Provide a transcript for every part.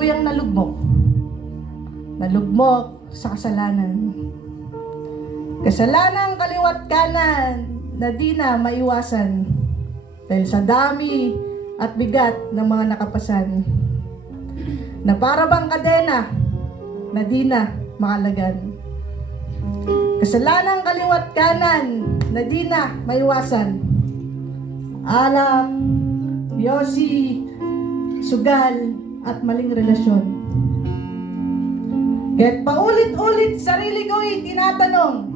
Yung nalugmok sa kasalanan. Kasalanang kaliwat kanan na di na maiwasan dahil sa dami at bigat ng mga nakapasan, na para bang kadena na di na makalagan. Kasalanang kaliwat kanan na di na maiwasan, alak, yosi, sugal at maling relasyon. Kaya't paulit-ulit sarili ko'y tinatanong,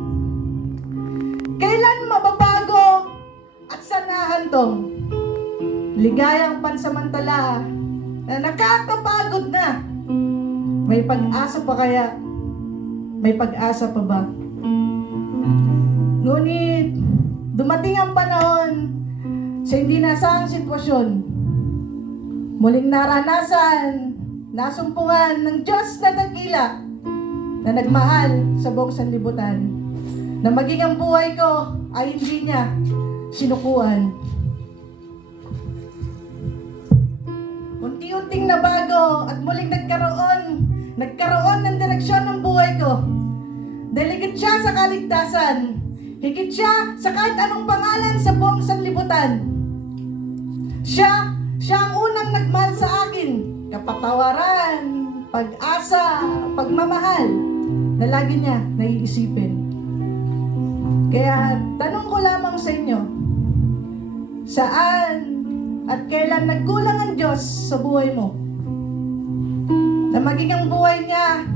kailan mababago at saan nahantong? Ligayang pansamantala na nakakapagod na. May pag-asa pa kaya? May pag-asa pa ba? Ngunit dumating ang panahon sa hindi nasaang sitwasyon. Muling naranasan, nasumpungan ng Diyos na dakila na nagmahal sa buong sanlibutan, na maging ang buhay ko ay hindi niya sinukuan. Unti-unting nabago at muling nagkaroon ng direksyon ng buhay ko. Dahil higit siya sa kaligtasan, higit siya sa kahit anong pangalan sa buong sanlibutan. Siya ang unang nagmahal sa akin, kapatawaran, pag-asa, pagmamahal, na lagi niya naiisipin. Kaya tanong ko lamang sa inyo, saan at kailan nagkulang ang Diyos sa buhay mo? Na maging ang buhay niya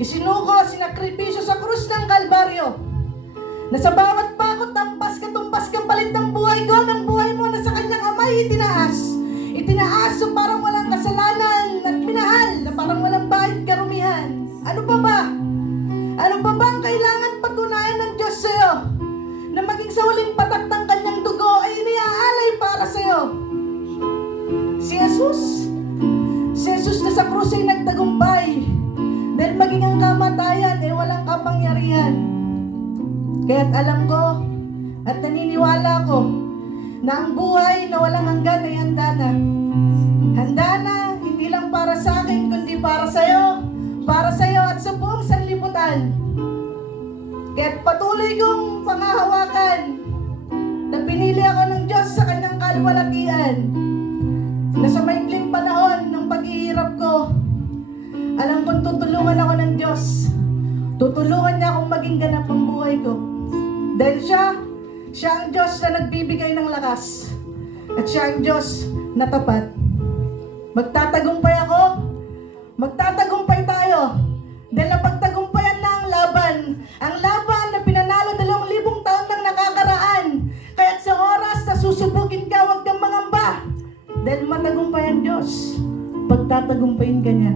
isinuko, sinakripisyo sa krus ng Kalbaryo, na sa bawat pakot, tampas ka, tumpas ka, palit ng buhay ko, ng buhay mo na sa kanyang amay itinaas so parang walang kasalanan at minahal, na parang walang bahid karumihan. Ano pa ba? Ano pa ba ang kailangan patunayan ng Diyos sa'yo? Na maging sa huling patak ng kanyang dugo ay iniaalay para sa'yo. Si Jesus na sa krus ay nagtagumpay, dahil maging ang kamatayan ay walang kapangyarihan. Kaya't alam ko at naniniwala ko na ang buhay na walang hanggan ay handa na. Handa na, hindi lang para sa akin, kundi para sa'yo at sa buong sanlibutan. Kaya't patuloy kong pangahawakan na pinili ako ng Diyos sa kanyang kaluwalhatian, na sa maikling panahon ng paghihirap ko, alam kong tutulungan ako ng Diyos. Tutulungan niya akong maging ganap ang buhay ko. Dahil siya ang Diyos na nagbibigay ng lakas. At siya ang Diyos na tapat. Magtatagumpay ako. Magtatagumpay tayo. Dahil napagtagumpayan na ang laban. Ang laban na pinanalo 2,000 taon nang nakakaraan. Kaya't sa oras na susubukin ka, huwag kang mangamba. Dahil matagumpay ang Diyos. Pagtatagumpayin ka niya.